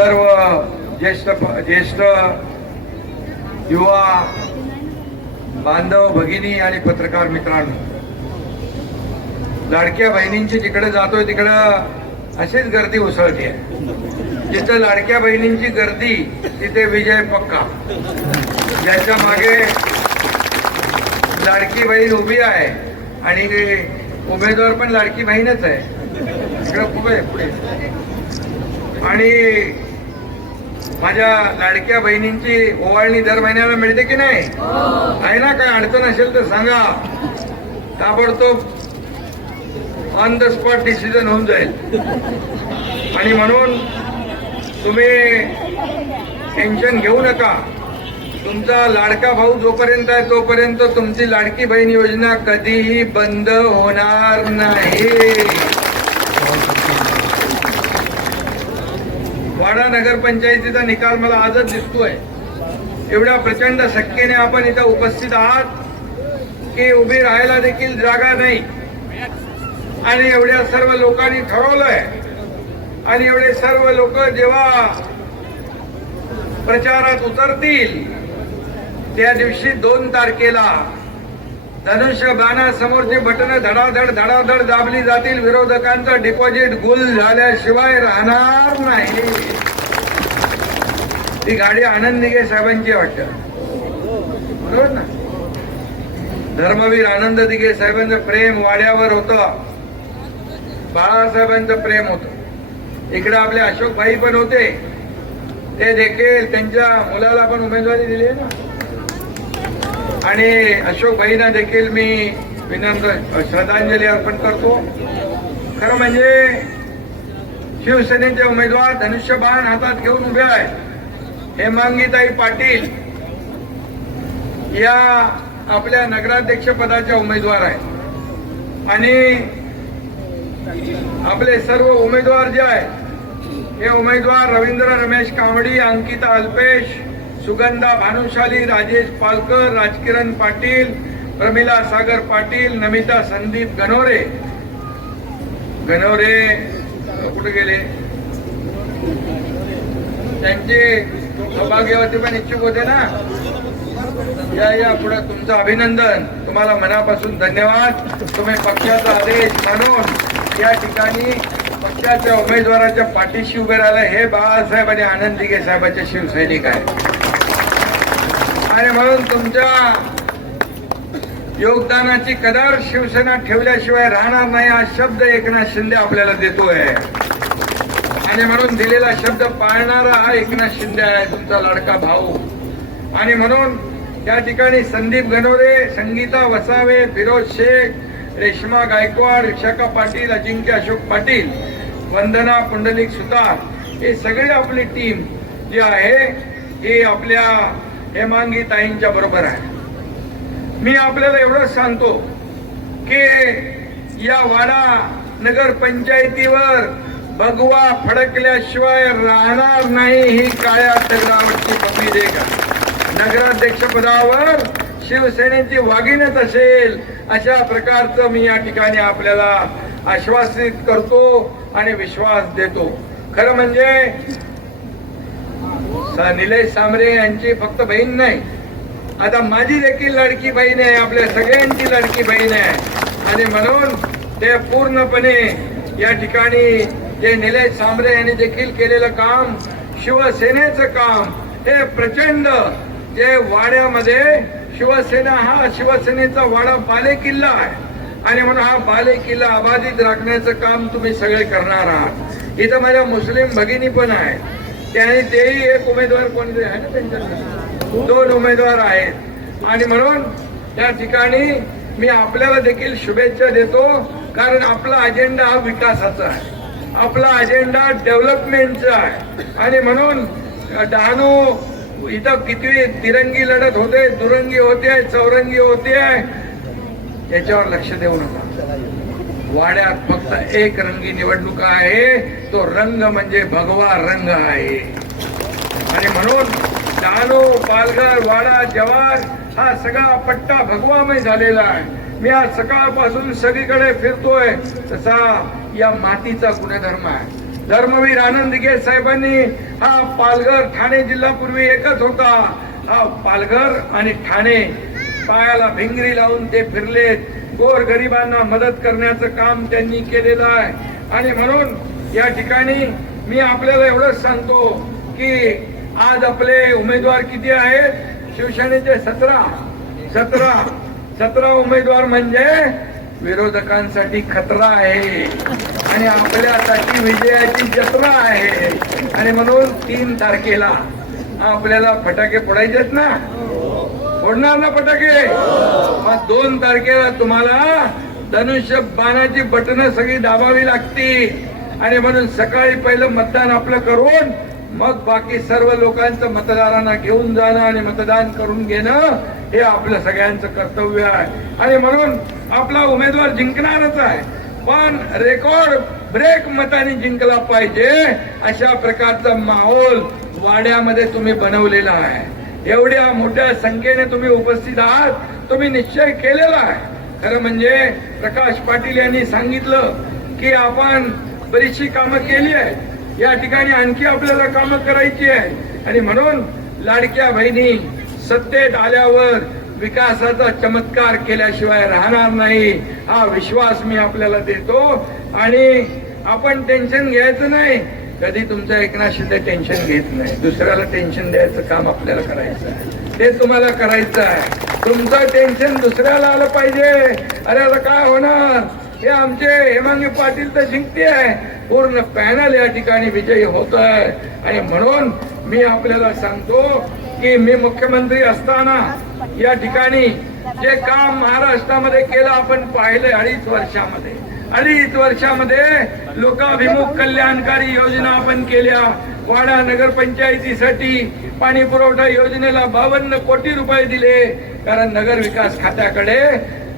सर्व ज्येष्ठ ज्येष्ठ युवा बांधव भगिनी आणि पत्रकार मित्रांनो लाडक्या बहिणींची जिकडे जातोय तिकडं अशीच गर्दी उसळते. जिथं लाडक्या बहिणींची गर्दी तिथे विजय पक्का. ज्याच्या मागे लाडकी बहीण उभी आहे आणि उमेदवार पण लाडकी बहीणच आहे. इकडं खूप आहे पुढे. आणि माझ्या लाडक्या बहिणींची ओवाळणी दर महिन्याला मिळते की नाही? आहे ना काय अडचण असेल तर सांगा. ताबडतोब ऑन द स्पॉट डिसिजन होऊन जाईल. आणि म्हणून तुम्ही टेन्शन घेऊ नका. तुमचा लाडका भाऊ जोपर्यंत आहे तोपर्यंत तुमची लाडकी बहीण योजना कधीही बंद होणार नाही. वाडा नगरपंचायतीचा निकाल मला आजच दिसतोय. एवढ्या प्रचंड शक्येने आपण इथं उपस्थित आहात की उभी राहायला देखील जागा नाही. आणि एवढ्या सर्व लोकांनी ठरवलंय. आणि एवढे सर्व लोक जेव्हा प्रचारात उतरतील त्या दिवशी दोन तारखेला धनुष्य बाणासमोरची बटणं धडाधड धडाधड दाबली जातील. विरोधकांचं डिपॉझिट गुल झाल्याशिवाय राहणार नाही. ती गाडी आनंद निगे साहेबांची वाटत वाटतं. बरोबर ना? धर्मवीर आनंद दिघे साहेबांचं प्रेम वाड्यावर होत. बाळासाहेबांचं प्रेम होतं. इकडे आपले अशोक भाई पण होते. ते देखील त्यांच्या मुलाला पण उमेदवारी दिली ना? आणि अशोक भाईना देखील मी विनम्र श्रद्धांजली अर्पण करतो. खरं म्हणजे शिवसेनेचे उमेदवार धनुष्यबाण हातात घेऊन उभे आहे. हेमांगीताई पाटील या आपल्या नगराध्यक्ष पदाच्या उमेदवार आहेत. आणि आपले सर्व उमेदवार जे आहेत हे उमेदवार रवींद्र रमेश कांबडी अंकिता अल्पेश सुगंधा भानुशाली राजेश पालकर राजकिरण पाटील प्रमिला सागर पाटील नमिता संदीप गणोरे. गणोरे कुठे गेले? त्यांचे सौभाग्यवती पण इच्छुक होते ना? या या पुढे तुमचं अभिनंदन. तुम्हाला मनापासून धन्यवाद. तुम्ही पक्षाचा आदेश मानून या ठिकाणी पक्षाच्या उमेदवाराच्या पाठीशी उभे राहिला. हे बाळासाहेब आणि आनंद साहेबांचे शिवसैनिक आहे आणि म्हणून तुमच्या योगदानाची कदर शिवसेना ठेवल्याशिवाय राहणार नाही हा शब्द एकनाथ शिंदे आपल्याला देतोय. आणि म्हणून दिलेला शब्द पाळणारा हा एकनाथ शिंदे आहे तुमचा लाडका भाऊ. आणि म्हणून त्या ठिकाणी संदीप गणोरे संगीता वसावे फिरोज शेख रेश्मा गायकवाड विशाखा पाटील अजिंक्य अशोक पाटील वंदना पुंडलिक सुतार हे सगळी आपली टीम जी आहे ही आपल्या हे मांगी ताईंच्या बरोबर आहे. मी आपल्याला एवढंच सांगतो की या वाडा नगर पंचायतीवर भगवा फडकल्याशिवाय राहणार नाही ही काळ्या दगडावरची पपी देखा का नगराध्यक्ष पदावर शिवसेनेची वागिणच असेल अशा प्रकारचं मी या ठिकाणी आपल्याला आश्वासित करतो आणि विश्वास देतो. खरं म्हणजे निलेश सामरे यांची फक्त बहीण नाही. आता माझी देखील लाडकी बहीण आहे आपल्या सगळ्यांची लाडकी बहीण आहे. आणि म्हणून ते पूर्णपणे या ठिकाणी जे निलेश सांबरे यांनी देखील केलेलं काम शिवसेनेचं काम हे प्रचंड जे वाड्यामध्ये शिवसेना हा शिवसेनेचा वाडा बाले किल्ला आहे. आणि म्हणून हा बाले किल्ला अबाधित राखण्याचं काम तुम्ही सगळे करणार आहात. इथं माझ्या मुस्लिम भगिनी पण आहे त्याने तेही एक उमेदवार कोणते आहे ना त्यांच्याकडे? दोन उमेदवार आहेत. आणि म्हणून त्या ठिकाणी मी आपल्याला देखील शुभेच्छा देतो कारण आपला अजेंडा हा विकासाचा आहे. आपला अजेंडा डेव्हलपमेंटचा आहे. आणि म्हणून डहाणू इथं किती तिरंगी लढत होते दुरंगी होते चौरंगी होते याच्यावर लक्ष देऊ नका. वाड्यात फक्त एक रंगी निवडणूक आहे. तो रंग म्हणजे भगवा रंग आहे. आणि म्हणून डहाणू पालघर वाडा जवार हा सगळा पट्टा भगवामय झालेला आहे. मी आज सकाळपासून सगळीकडे फिरतोय. तसा या मातीचा गुणधर्म आहे. धर्मवीर आनंद गे साहेबांनी हा पालघर ठाणे जिल्हा पूर्वी एकच होता. हा पालघर आणि ठाणे पायाला भिंगरी लावून ते फिरलेत. गोर गरिबांना मदत करण्याचं काम त्यांनी केलेलं आहे. आणि म्हणून या ठिकाणी मी आपल्याला एवढंच सांगतो की आज आपले उमेदवार किती आहेत? शिवसेनेचे सतरा. सतरा. सतरा उमेदवार म्हणजे विरोधकांसाठी खतरा आहे. आणि आपल्यासाठी विजयाची जत्रा आहे. आणि म्हणून तीन तारखेला आपल्याला फटाके फोडायचेत ना? फोडणार ना फटाके? मग दोन तारखेला तुम्हाला धनुष्य बाणाची बटन सगळी दाबावी लागती आणि म्हणून सकाळी पहिलं मतदान आपलं करून मग बाकी सर्व लोकांचं मतदारांना घेऊन जाणं आणि मतदान करून घेणं हे आपलं सगळ्यांचं कर्तव्य आहे. आणि म्हणून आपला उमेदवार जिंकणारच आहे. पण रेकॉर्ड ब्रेक मताने जिंकला पाहिजे अशा प्रकारचा माहोल वाड्यामध्ये तुम्ही बनवलेला आहे. एवढ्या मोठ्या संख्येने तुम्ही उपस्थित आहात तुम्ही निश्चय केलेला आहे. खरं म्हणजे प्रकाश पाटील यांनी सांगितलं की आपण बरीचशी कामं केली आहे या ठिकाणी आणखी आपल्याला कामं करायची आहे आणि म्हणून लाडक्या बहिणी सत्तेत आल्यावर विकासाचा चमत्कार केल्याशिवाय राहणार नाही हा विश्वास मी आपल्याला देतो. आणि आपण टेन्शन घ्यायचं नाही. कधी तुमचं एकनाथ शिंदे टेन्शन घेत नाही. दुसऱ्याला टेन्शन द्यायचं काम आपल्याला करायचं आहे. ते तुम्हाला करायचं आहे. तुमचं टेन्शन दुसऱ्याला आलं पाहिजे. अरे आता काय होणार? हे आमचे हेमांगी पाटील तर जिंकते आहे. पूर्ण पॅनल या ठिकाणी विजयी होत आहे. आणि म्हणून मी आपल्याला सांगतो की मी मुख्यमंत्री असताना या ठिकाणी जे काम महाराष्ट्रामध्ये केलं आपण पाहिलंय अडीच वर्षामध्ये. अडीच वर्षामध्ये लोकाभिमुख कल्याणकारी योजना आपण केल्या. वाडा नगरपंचायतीसाठी पाणी पुरवठा योजनेला बावन्न कोटी रुपये दिले. कारण नगर विकास खात्याकडे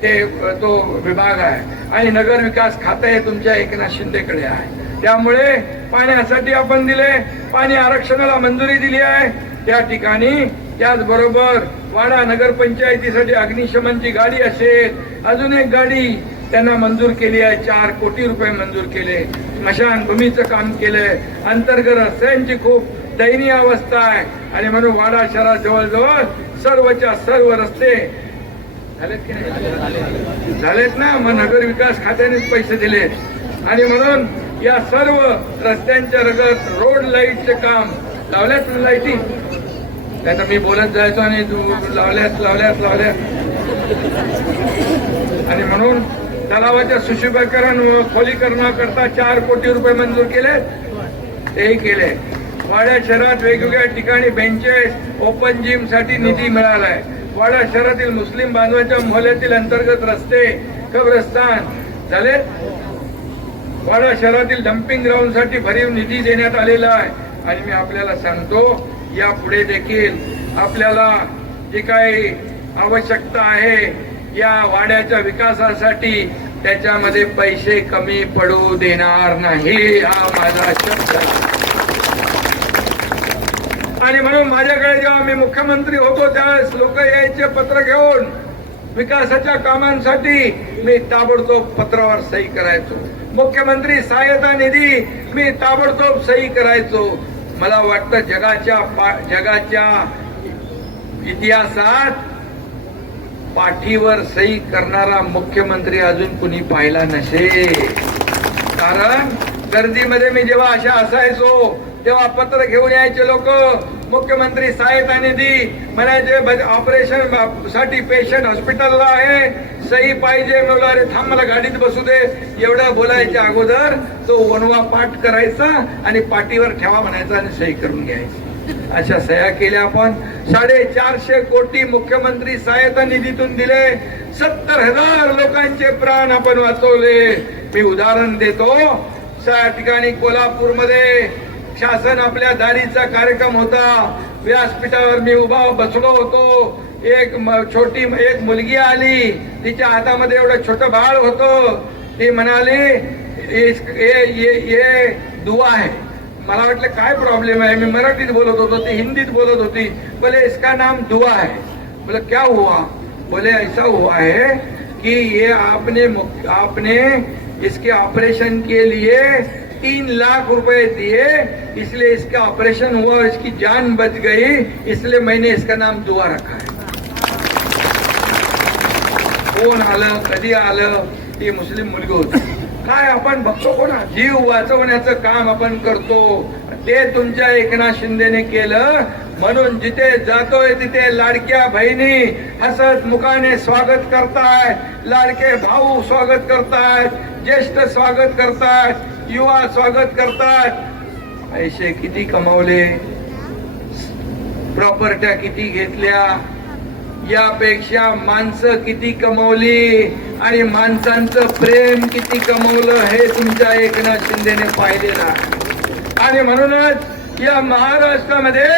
ते तो विभाग आहे. आणि नगर विकास खातं हे तुमच्या एकनाथ शिंदेकडे आहे. त्यामुळे पाण्यासाठी आपण दिले. पाणी आरक्षणाला मंजुरी दिली आहे. त्या ठिकाणी त्याचबरोबर वाडा नगरपंचायतीसाठी अग्निशमनची गाडी असेल. अजून एक गाडी त्यांना मंजूर केली आहे. चार कोटी रुपये मंजूर केले. स्मशानभूमीचं काम केलंय. अंतर्गत रस्त्यांची खूप दयनीय अवस्था आहे. आणि म्हणून वाडा शहरात जवळजवळ सर्वच्या सर्व रस्ते झालेत नाही? झालेत ना. मग नगर विकास खात्यानेच पैसे दिले. आणि म्हणून या सर्व रस्त्यांच्या रगत रोड लाईटचे काम. लावल्यात ना लाईटी मी बोलत जायचो आणि तू लावल्यात लावल्यास लावल्यात आणि म्हणून तलावाच्या सुशुभीकरण व खोलीकरणाकरता चार कोटी रुपये मंजूर केले. तेही केले. वाड्या शहरात वेगवेगळ्या ठिकाणी बेंचेस ओपन जिमसाठी निधी मिळालाय. वाडा शहरातील मुस्लिम बांधवांच्या मोहल्यातील अंतर्गत रस्ते कब्रस्तान. झाले वाडा शहरातील डम्पिंग ग्राउंडसाठी भरीव निधी देण्यात आलेला आहे. आणि मी आपल्याला सांगतो यापुढे देखील आपल्याला जी काही आवश्यकता आहे या वाड्याच्या विकासासाठी त्याच्यामध्ये पैसे कमी पडू देणार नाही हा माझा शब्द आणि म्हणून माझ्याकडे जेव्हा मी मुख्यमंत्री होतो त्यावेळेस लोक यायचे पत्र घेऊन विकासाच्या कामांसाठी मी ताबडतोब पत्रावर सही करायचो. मुख्यमंत्री सहायता निधी मी ताबडतोब सही करायचो. मला वाटतं जगाच्या जगाच्या इतिहासात पाठीवर सही करणारा मुख्यमंत्री अजून कुणी पाहिला नसेल. कारण गर्दीमध्ये मी जेव्हा अशा असायचो तेव्हा पत्र घेऊन यायचे लोक. मुख्यमंत्री सहायता निधी म्हणायचे ऑपरेशनसाठी पेशंट हॉस्पिटलला आहे सही पाहिजे मला अरे थांब मला गाडीत बसू दे. एवढं बोलायच्या अगोदर तो वनवा पाठ करायचा आणि पाठीवर ठेवा म्हणायचा आणि सही करून घ्यायची. अशा सह्या केल्या आपण. साडेचारशे कोटी मुख्यमंत्री सहायता निधीतून दिले. सत्तर हजार लोकांचे प्राण आपण वाचवले. मी उदाहरण देतो. त्या ठिकाणी कोल्हापूरमध्ये शासन आपल्या दारीचा कार्यक्रम होता. व्यासपीठावर मी उभा बसलो होतो. एक छोटी एक मुलगी आली. तिच्या हातामध्ये एवढं छोटं बाळ होतं. ती म्हणाली ये ये ये दुआ आहे. मला वाटलं काय प्रॉब्लेम आहे? मी मराठीत बोलत होतो ती हिंदीत बोलत होती. बोले इसका नाम दुआ है बोले क्या हुआ? बोले ऐसा हुआ है कि ये आपने आपने इसके ऑपरेशन के लिए तीन लाख रुपए दिए इसलिए इसका ऑपरेशन हुआ इसकी जान बच गई इसलिए मैंने इसका नाम दुआ रखा है। कोण आलं कधी आलं? ती मुस्लिम मुलगी होती। काय आपण बघतो कोणा जीव वाचवण्याचं काम आपण करतो. ते तुमच्या एकनाथ शिंदेने केलं. म्हणून जिथे जातोय तिथे लाडक्या बहिणी हसत मुखाने स्वागत करतायत लाडके भाऊ स्वागत करतायत ज्येष्ठ स्वागत करतायत युवा स्वागत करतात पैसे किती कमावले? प्रॉपर्ट्या किती घेतल्या? यापेक्षा माणसं किती कमवली? आणि माणसांचं प्रेम किती कमवलं हे तुमच्या एकनाथ शिंदेने पाहिलेलं आणि म्हणूनच या महाराष्ट्रामध्ये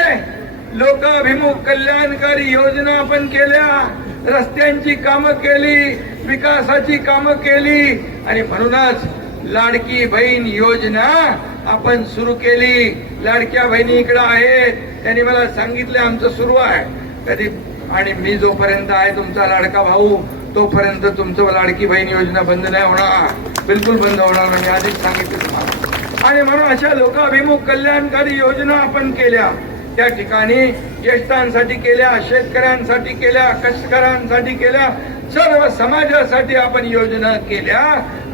लोकाभिमुख कल्याणकारी योजना आपण केल्या. रस्त्यांची कामं केली विकासाची कामं केली. आणि म्हणूनच लाडकी बहीण योजना आपण सुरू केली. लाडक्या बहिणी इकडं आहेत. त्यांनी मला सांगितलं आमचं सुरू आहे. कधी आणि मी जोपर्यंत आहे तुमचा लाडका भाऊ तोपर्यंत तुमचं लाडकी बहीण योजना बंद नाही होणार. बिलकुल बंद होणार नाही. मी आधीच सांगितलं तुम्हाला. आणि म्हणून अशा लोकाभिमुख कल्याणकारी योजना आपण केल्या. त्या ठिकाणी ज्येष्ठांसाठी केल्या शेतकऱ्यांसाठी केल्या कष्टकऱ्यांसाठी केल्या सर्व समाजासाठी आपण योजना केल्या.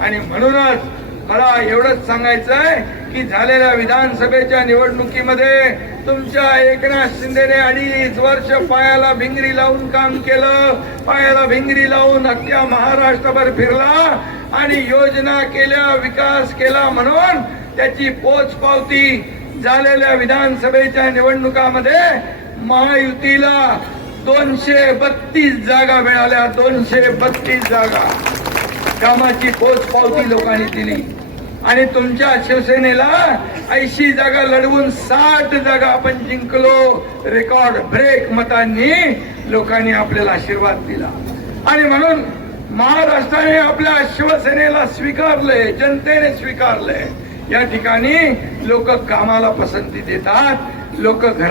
आणि म्हणूनच मला एवढंच सांगायचं आहे की झालेल्या विधानसभेच्या निवडणुकीमध्ये तुमच्या एकनाथ शिंदेने अडीच वर्ष पायाला भिंगरी लावून काम केलं. पायाला भिंगरी लावून अख्ख्या महाराष्ट्रभर फिरला आणि योजना केल्या विकास केला म्हणून त्याची पोच पावती झालेल्या विधानसभेच्या निवडणुकामध्ये महायुतीला दोनशे बत्तीस जागा मिळाल्या. दोनशे बत्तीस जागा. कामाची पोच पावती लोकांनी दिली. आणि तुमच्या शिवसेनेला ऐंशी जागा लढवून साठ जागा आपण जिंकलो. रेकॉर्ड ब्रेक मतांनी लोकांनी आपल्याला आशीर्वाद दिला. आणि म्हणून महाराष्ट्राने आपल्या शिवसेनेला स्वीकारले जनतेने स्वीकारले या ठिकाणी लोक कामाला पसंती देतात लोक घर